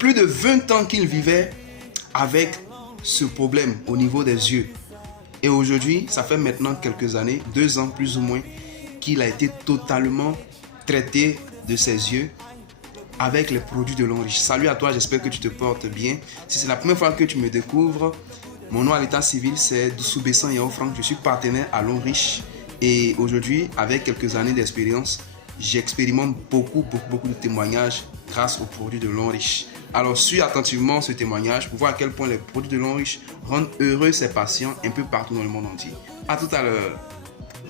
plus de 20 ans qu'il vivait avec ce problème au niveau des yeux. Et aujourd'hui, ça fait maintenant quelques années, 2 ans plus ou moins, qu'il a été totalement traité de ses yeux avec les produits de Longrich. Salut à toi, j'espère que tu te portes bien. Si c'est la première fois que tu me découvres, mon nom à l'état civil c'est Doussou-Bessan Yao Frank. Je suis partenaire à Longrich et aujourd'hui, avec quelques années d'expérience, j'expérimente beaucoup de témoignages grâce aux produits de Longrich. Alors, suis attentivement ce témoignage pour voir à quel point les produits de Longrich rendent heureux ses patients un peu partout dans le monde entier. À tout à l'heure.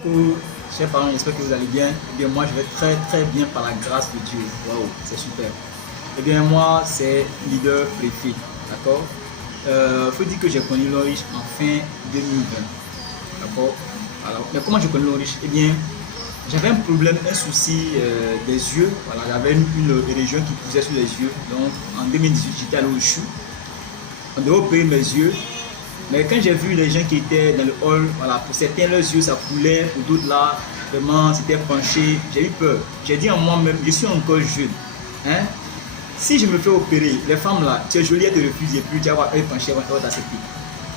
Coucou, chers parents, j'espère que vous allez bien. Eh bien, moi, je vais très bien par la grâce de Dieu. Waouh, c'est super. Eh bien, moi, c'est leader préfet. D'accord. Faut dire que j'ai connu Longrich en fin 2020. D'accord. Alors, mais comment je connais Longrich? Eh bien, j'avais un problème, un souci des yeux. Voilà, j'avais une région qui poussait sur les yeux. Donc, en 2018, j'étais allé au CHU. On devait opérer mes yeux. Mais quand j'ai vu les gens qui étaient dans le hall, voilà, pour certains, leurs yeux ça coulait, pour d'autres là, vraiment c'était penché, j'ai eu peur. J'ai dit en moi-même, je suis encore jeune. Hein? Si je me fais opérer, les femmes là, tu es jolie, elles te refusent et puis tu vas avoir œil penché, elles vont t'accepter.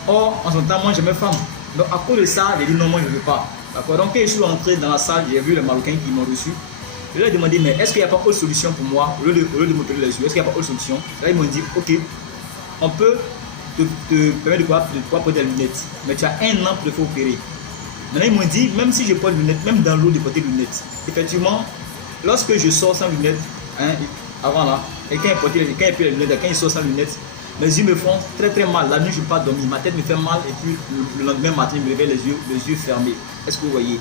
Or, en ce temps, moi j'aimais femme. Donc à cause de ça, j'ai dit non, moi je ne veux pas. D'accord. Donc quand je suis rentré dans la salle, j'ai vu les Marocains qui m'ont reçu. Je leur ai demandé, mais est-ce qu'il n'y a pas autre solution pour moi, au lieu de m'opérer les yeux, est-ce qu'il n'y a pas autre solution? Là, ils m'ont dit, ok, on peut te permettre de pouvoir porter des lunettes, mais tu as 1 an pour te faire opérer. Maintenant, ils m'ont dit, même si je porte des lunettes, même dans l'eau, de porter des lunettes. Effectivement, lorsque je sors sans lunettes, hein, avant là, et quand il les lunettes, quand il sort sans lunettes, mes yeux me font très mal. La nuit, je ne peux pas dormir, ma tête me fait mal, et puis le lendemain matin, je me réveille les yeux fermés. Est-ce que vous voyez?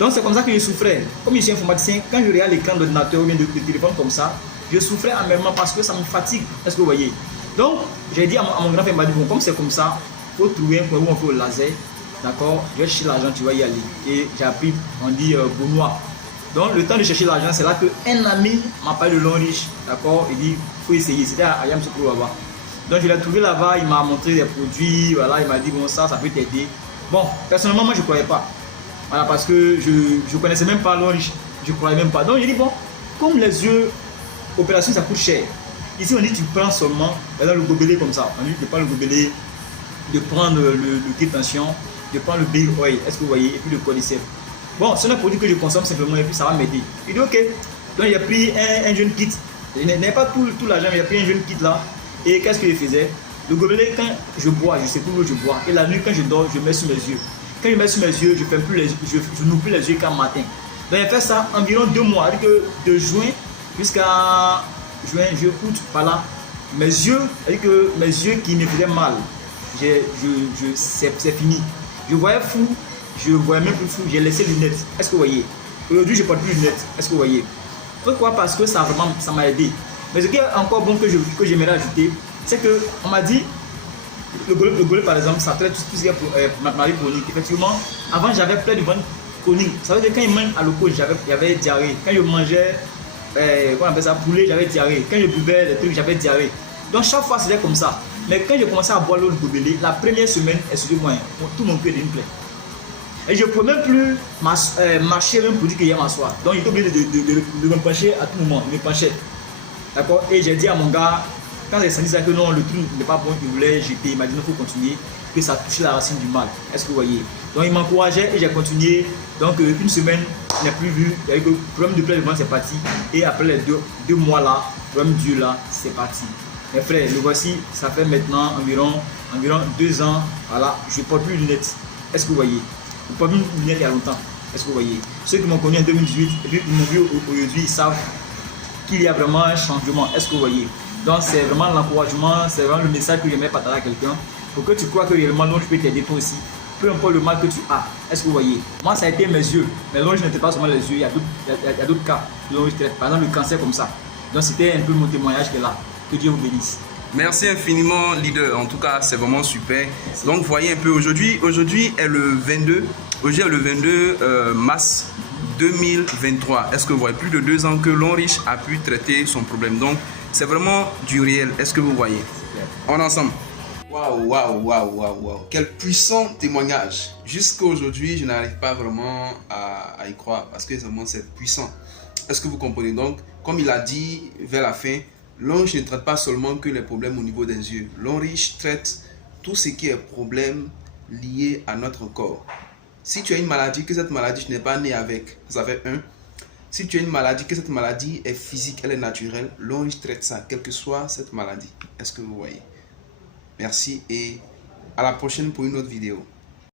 Donc, c'est comme ça que je souffrais. Comme je suis informaticien, quand je regarde l'écran d'ordinateur ou bien de téléphone comme ça, je souffrais en même temps parce que ça me fatigue. Est-ce que vous voyez? Donc, j'ai dit à mon grand frère, il m'a dit, bon, comme c'est comme ça, il faut trouver un point où on fait au laser. D'accord, je vais chercher l'argent, tu vas y aller. Et j'ai appris, on dit Benoît. Donc, le temps de chercher l'argent, c'est là qu'un ami m'a parlé de Longrich. D'accord, il dit, il faut essayer. C'était à Ayam Sokro là-bas. Donc, je l'ai trouvé là-bas, il m'a montré des produits. Voilà, il m'a dit, bon, ça peut t'aider. Bon, personnellement, moi, je ne croyais pas. Voilà, parce que je ne connaissais même pas Longrich. Je ne croyais même pas. Donc, j'ai dit, bon, comme les yeux, opération, ça coûte cher. Ici, on dit tu prends seulement le gobelet comme ça. On dit de prendre le gobelet, de prendre le kit tension, de prendre le big oil, est-ce que vous voyez, et puis le cordyceps. Bon, c'est un produit que je consomme simplement et puis ça va m'aider. Il dit ok. Donc, il a pris un jeune kit. Il n'avait pas tout l'argent, mais il a pris un jeune kit là. Et qu'est-ce qu'il faisait? Le gobelet, quand je bois, je sais plus où je bois. Et la nuit, quand je dors, je mets sur mes yeux. Quand je mets sur mes yeux, je n'ouvre plus les yeux qu'en matin. Donc, il a fait ça environ 2 mois. C'est-à-dire que de juin jusqu'à juin, août, par là, mes yeux qui me faisaient mal, c'est fini. Je voyais fou, je voyais même plus fou, j'ai laissé les lunettes. Est-ce que vous voyez? Aujourd'hui, je ne porte plus de lunettes. Est-ce que vous voyez? Pourquoi? Parce que ça m'a aidé. Mais ce qui est encore bon que j'aimerais ajouter, c'est qu'on m'a dit, le gobelet par exemple, ça traite tout ce qui est maladie chronique. Effectivement, avant j'avais plein de ventre chronique. Ça veut dire que quand il mange à l'eau, j'avais diarrhée. Quand je mangeais, comment on appelle ça, poulet, j'avais diarrhée. Quand je buvais des trucs, j'avais diarrhée. Donc chaque fois c'était comme ça. Mais quand j'ai commencé à boire l'eau de gobelet, la première semaine, excusez-moi, tout mon cœur est une plaie. Et je ne pouvais même plus marcher même pour dire qu'il y a m'asseoir. Donc j'étais obligé de me pencher à tout moment, me pencher. D'accord. Et j'ai dit à mon gars, quand j'ai senti ça que non, le truc n'est pas bon, il voulait jeter, il m'a dit non, il faut continuer, que ça touche la racine du mal. Est-ce que vous voyez? Donc il m'encourageait et j'ai continué. Donc une semaine, je n'ai plus vu. Il y a eu le problème de plaie de ventre, c'est parti. Et après les deux mois là, le problème d'yeux là, c'est parti. Mes frères, le voici, ça fait maintenant environ 2 ans. Voilà, je ne porte plus de lunettes. Est-ce que vous voyez? Je ne porte plus de lunettes il y a longtemps. Est-ce que vous voyez? Ceux qui m'ont connu en 2018 et puis qui m'ont vu aujourd'hui, ils savent qu'il y a vraiment un changement. Est-ce que vous voyez? Donc c'est vraiment l'encouragement, c'est vraiment le message que j'aimerais partager à quelqu'un pour que tu crois que réellement l'ange peut t'aider toi aussi, peu importe le mal que tu as. Est-ce que vous voyez? Moi ça a été mes yeux, mais l'ange n'était pas seulement les yeux, il y a d'autres cas. Par exemple le cancer comme ça. Donc c'était un peu mon témoignage qui est là. Que Dieu vous bénisse. Merci infiniment leader, en tout cas c'est vraiment super. Merci. Donc voyez un peu aujourd'hui est le 22 mars 2023. Est-ce que vous voyez plus de 2 ans que Longrich a pu traiter son problème? Donc c'est vraiment du réel. Est-ce que vous voyez? On est ensemble. Waouh. Quel puissant témoignage. Jusqu'à aujourd'hui, je n'arrive pas vraiment à y croire parce que vraiment c'est puissant. Est-ce que vous comprenez? Donc, comme il a dit vers la fin, l'ange ne traite pas seulement que les problèmes au niveau des yeux. L'ange traite tout ce qui est problème lié à notre corps. Si tu as une maladie, que cette maladie, tu n'es pas né avec, ça fait un. Si tu as une maladie, que cette maladie est physique, elle est naturelle, l'ange traite ça, quelle que soit cette maladie. Est-ce que vous voyez? Merci et à la prochaine pour une autre vidéo.